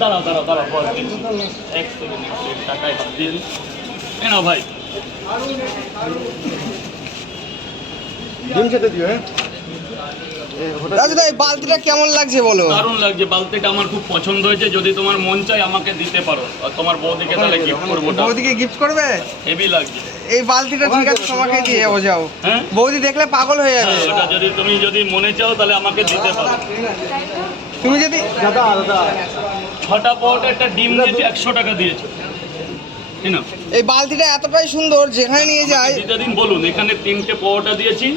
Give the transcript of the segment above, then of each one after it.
দাঁড়াও দাঁড়াও দাঁড়াও এক সেকেন্ড টাকায় হাত দিয়ে দিই না ভাই ডিম খেতে দিও। রাজু দা, এই বালতিটা কেমন লাগছে বলো? দারুণ লাগছে, বালতিটা আমার খুব পছন্দ হয়েছে। যদি তোমার মন চায় আমাকে দিতে পারো, আর তোমার বৌদিকে তাহলে গিফট করবো। বৌদিকে গিফট করবে? হেভি লাগছে এই বালতিটা ঠিক আছে, তোমাকে দিয়ে যাও। হ্যাঁ, বৌদি দেখলে পাগল হয়ে যাবে। ওটা যদি তুমি মনে চাও তাহলে আমাকে দিতে পারো। তুমি যদি দাদা দাদা ফটাফট একটা ডিম দিয়েছে, 100 টাকা দিয়েছে। এই বালতিটা এতটাই সুন্দর, যেখানে নিয়ে যায় দিতে দিন বলুন। এখানে 3টে পরোটা দিয়েছি,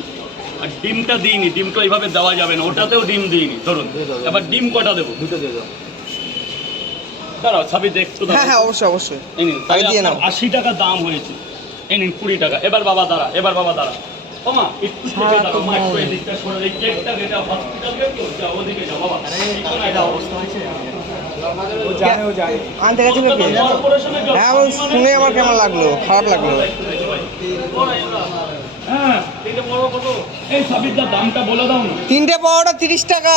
আর ডিমটা দিইনি। ডিমটা এইভাবে দেওয়া যাবে না, ওটাতেও ডিম দিইনি। ধরুন এবার ডিম কটা দেবো? দুটো দিয়ে দাও। দাঁড়াও ছাবি দেখতো। হ্যাঁ হ্যাঁ, অবশ্যই অবশ্যই। এই নিন, তাই দিয়ে নাও। 80 টাকা দাম হয়েছে। এই নিন 20 টাকা। এবার বাবা দাঁড়া, এবার বাবা দাঁড়া। ওমা একটু থেকে দাঁড়াও, মা একটু এদিকটা সরে। এই কেকটা যেটা হসপিটাল কেক তো, যাও ওদিকে যাও বাবা। এটা অবস্থা হয়েছে। আনতে গেছে নাকি? হ্যাঁ, ও শুনে আমার কেমন লাগলো, খারাপ লাগলো। হ্যাঁ, এটা বড় কত? এই সাবিরদার দামটা বলে দাও না। 3টে পাওয়াটা 30 টাকা।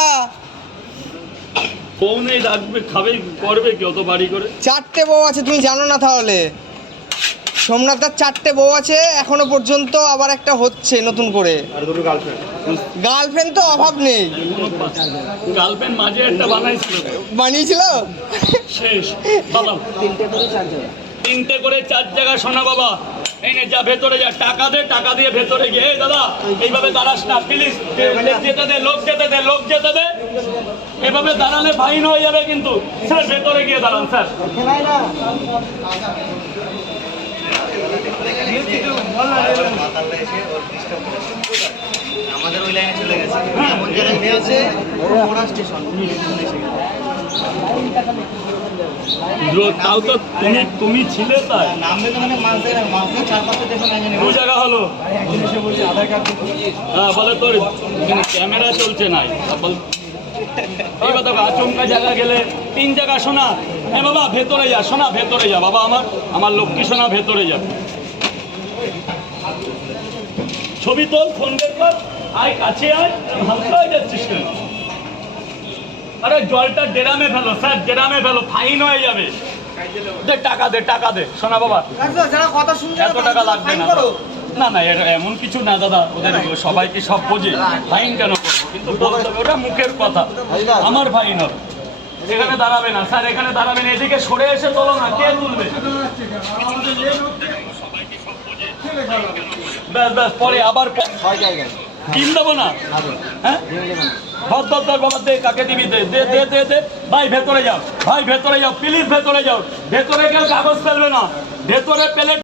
বউ নেই, রাখবে, খাবে, করবে কি অত বাড়ি করে? 4টে বউ আছে, তুমি জানো না তাহলে? সোমনাথদার 4টে বউ আছে এখনো পর্যন্ত, আবার একটা হচ্ছে নতুন করে। আর দুটো গার্লফ্রেন্ড। গার্লফ্রেন্ড তো অভাব নেই। গার্লফ্রেন্ড মাঝে একটা বানাইছিল, বানিয়েছিল শেষ। বাবা 3টে করে 4 জায়গা শোনা বাবা। এই নে, যা ভেতরে যা, টাকা দে, টাকা দিয়ে ভেতরে গিয়ে। এই দাদা এইভাবে দাঁড়াস না প্লিজ, যেতে দে, লোক যেতে দে, লোক যেতে দে। এভাবে দাঁড়ালে ফাইন হয়ে যাবে কিন্তু। স্যার ভেতরে গিয়ে দাঁড়ান স্যার। আমাদের ওই লাইনে চলে গেছে, এমন জায়গায় নিয়েছে ওরা স্টেশন তাও তো তুমি ছিলে তাই নামবে তো মানে মাস দিয়ে 4-5 স্টেশন আগে দু জায়গা হলো। একদিন এসে বলছে আধার কার্ড হ্যাঁ বলে তোর ক্যামেরা চলছে নাই। এইবার দেখো আচমকা জায়গা গেলে 3 জায়গা শোনা। হ্যাঁ বাবা ভেতরে যা, শোনা ভেতরে যা বাবা। আমার লক্ষ্মী শোনা ভেতরে যা। ছবি তোল, ফোন বের কর, আয় কাছে আয়। হালকা হয়ে যাচ্ছিস কেন? আরে জলটা ড্রামে ফেলো স্যার, ড্রামে ফেলো, ফাইন হয়ে যাবে। দে টাকা দে, টাকা দে শোনা বাবা। যারা কথা শুনছে এত টাকা লাগবে না। না না, এটা এমন কিছু না দাদা, ওদের সবাই কি সব বোঝে? ফাইন কেন করবো? কিন্তু বলতে হবে, ওটা মুখের কথা। আমার ফাইন হবে। এখানে দাঁড়াবে না স্যার, এখানে দাঁড়াবে না। এদিকে সরে এসে তোলো না, কে তুলবে? ব্যাস ব্যাস, পরে আবার ডিম দেবো না। হ্যাঁ ধর ধর ধর বাবা, দে, কাকে দিবি? দে দে দে দে দে। ভাই ভেতরে যাও, ভাই ভেতরে যাও, প্লিজ ভেতরে যাও। ভেতরে কেউ কাগজ ফেলবে না, ভেতরে পেলে